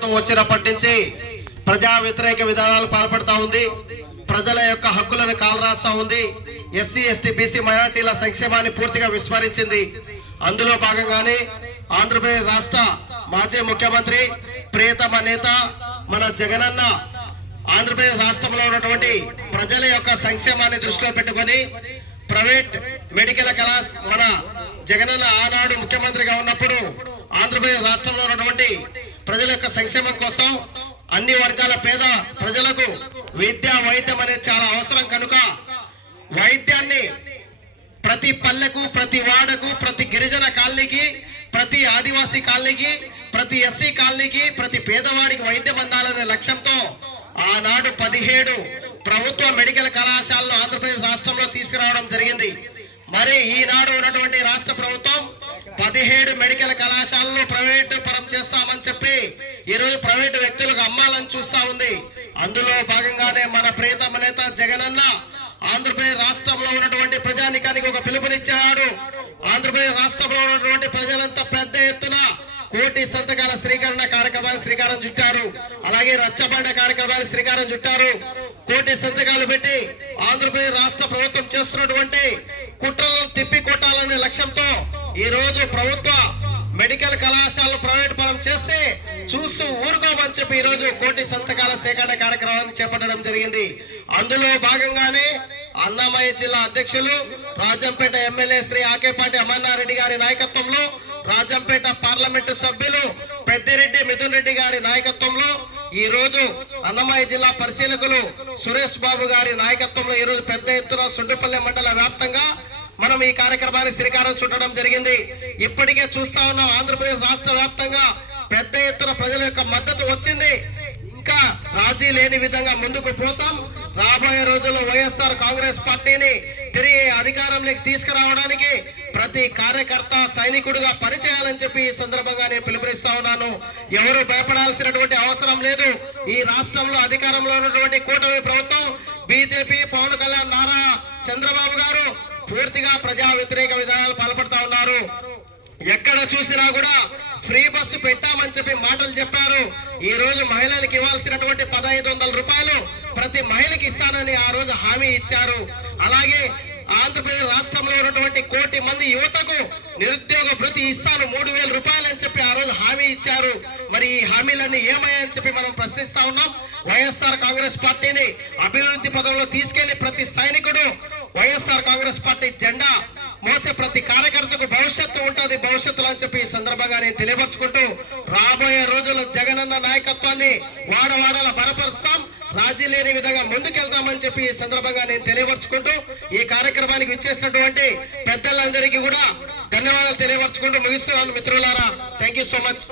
ప్రభుత్వం వచ్చినప్పటి నుంచి ప్రజా వ్యతిరేక విధానాలు పాల్పడతా ఉంది. ప్రజల యొక్క హక్కులను కాలరాస్తా ఉంది. ఎస్సీ ఎస్టీ బీసీ మైనార్టీల సంక్షేమాన్ని పూర్తిగా విస్మరించింది. అందులో భాగంగానే ఆంధ్రప్రదేశ్ రాష్ట్ర మాజీ ముఖ్యమంత్రి ప్రియతమ నేత మన జగనన్న ఆంధ్రప్రదేశ్ రాష్ట్రంలో ఉన్నటువంటి ప్రజల యొక్క సంక్షేమాన్ని దృష్టిలో పెట్టుకొని ప్రైవేట్ మెడికల్ కళా మన జగనన్న ఆనాడు ముఖ్యమంత్రిగా ఉన్నప్పుడు ఆంధ్రప్రదేశ్ రాష్ట్రంలో ఉన్నటువంటి ప్రజల యొక్క సంక్షేమం కోసం అన్ని వర్గాల పేద ప్రజలకు విద్య వైద్యం అనేది చాలా అవసరం. కనుక వైద్యాన్ని ప్రతి పల్లెకు ప్రతి వాడకు ప్రతి గిరిజన కాలనీకి ప్రతి ఆదివాసీ కాలనీకి ప్రతి ఎస్సీ కాలనీకి ప్రతి పేదవాడికి వైద్యం అందాలనే లక్ష్యంతో ఆనాడు పదిహేడు ప్రభుత్వ మెడికల్ కళాశాలను ఆంధ్రప్రదేశ్ రాష్ట్రంలో తీసుకురావడం జరిగింది. మరి ఈనాడు ఉన్నటువంటి రాష్ట్ర ప్రభుత్వం పదిహేడు మెడికల్ కళాశాలను ప్రైవేటు పరం చేస్తాం ఈరోజు ప్రైవేటు వ్యక్తులకు అమ్మాలని చూస్తా ఉంది. అందులో భాగంగానే మన ప్రియతమ నేత జగనన్న ఆంధ్రప్రదేశ్ రాష్ట్రంలో ఉన్నటువంటి ప్రజానికానికి ఒక పిలుపునిచ్చాడు. ఆంధ్రప్రదేశ్ రాష్ట్రంలో ఉన్నటువంటి ప్రజలంతా పెద్ద ఎత్తున కోటి సంతకాల శ్రీకరణ కార్యక్రమాన్ని శ్రీకారం చుట్టారు. అలాగే రచ్చబండ కార్యక్రమాన్ని శ్రీకారం చుట్టారు. కోటి సంతకాలు పెట్టి ఆంధ్రప్రదేశ్ రాష్ట్ర ప్రభుత్వం చేస్తున్నటువంటి కుట్రలను తిప్పి కొట్టాలనే లక్ష్యంతో ఈ రోజు ప్రభుత్వ మెడికల్ కళాశాలలు ప్రైవేట్ పరం చేస్తే చూస్తూ ఊరుకోమని చెప్పి ఈ రోజు కోటి సంతకాల సేకరణ కార్యక్రమాన్ని చేపట్టడం జరిగింది. అందులో భాగంగానే అన్నమయ్య జిల్లా అధ్యక్షులు రాజంపేట ఎమ్మెల్యే శ్రీ ఆకేపాటి అమర్నారెడ్డి గారి నాయకత్వంలో రాజంపేట పార్లమెంటు సభ్యులు పెద్దిరెడ్డి మిథున్ రెడ్డి గారి నాయకత్వంలో ఈ రోజు అన్నమయ్య జిల్లా పరిశీలకులు సురేష్ బాబు గారి నాయకత్వంలో ఈ రోజు పెద్ద ఎత్తున సుండిపల్లె మండల వ్యాప్తంగా మనం ఈ కార్యక్రమాన్ని శ్రీకారం చుట్టడం జరిగింది. ఇప్పటికే చూస్తా ఉన్నాం ఆంధ్రప్రదేశ్ రాష్ట్ర వ్యాప్తంగా పెద్ద ఎత్తున ప్రజల యొక్క మద్దతు వచ్చింది. ఇంకా రాజీ లేని విధంగా ముందుకు పోతాం. రాబోయే రోజుల్లో వైఎస్ఆర్ కాంగ్రెస్ పార్టీని తిరిగి అధికారంలోకి తీసుకురావడానికి ప్రతి కార్యకర్త సైనికుడుగా పనిచేయాలని చెప్పి ఈ సందర్భంగా నేను పిలుపునిస్తా ఉన్నాను. ఎవరు భయపడాల్సినటువంటి అవసరం లేదు. ఈ రాష్ట్రంలో అధికారంలో ఉన్నటువంటి కూటమి ప్రభుత్వం బీజేపీ పవన్ కళ్యాణ్ నారా పూర్తిగా ప్రజా వ్యతిరేక విధానాలు పాల్పడతా ఉన్నారు. ఎక్కడ చూసినా కూడా ఫ్రీ బస్సు పెట్టామని చెప్పి మాటలు చెప్పారు. ఈ రోజు మహిళలకు ఇవ్వాల్సినటువంటి పదహైదు వందల రూపాయలు ప్రతి మహిళకి ఇస్తానని ఆ రోజు హామీ ఇచ్చారు. అలాగే ఆంధ్రప్రదేశ్ రాష్ట్రంలో ఉన్నటువంటి కోటి మంది యువతకు నిరుద్యోగ భృతి ఇస్తాను మూడు వేల రూపాయలు అని చెప్పి ఆ రోజు హామీ ఇచ్చారు. మరి ఈ హామీలన్నీ ఏమయ్యాయని చెప్పి మనం ప్రశ్నిస్తా ఉన్నాం. వైఎస్ఆర్ కాంగ్రెస్ పార్టీని అభివృద్ధి పదంలో తీసుకెళ్ళి ప్రతి సైనికుడు వైఎస్ఆర్ కాంగ్రెస్ పార్టీ జెండా మోసే ప్రతి కార్యకర్తకు భవిష్యత్తు ఉంటుంది భవిష్యత్తులో అని చెప్పి ఈ సందర్భంగా నేను తెలియపరుచుకుంటూ రాబోయే రోజుల్లో జగనన్న నాయకత్వాన్ని వాడవాడల బలపరుస్తాం రాజీ లేని విధంగా ముందుకెళ్తామని చెప్పి ఈ సందర్భంగా నేను తెలియపరుచుకుంటూ ఈ కార్యక్రమానికి ఇచ్చేసినటువంటి పెద్దలందరికీ కూడా ధన్యవాదాలు తెలియపరచుకుంటూ ముగిస్తున్నాను మిత్రులారా. Thank you so much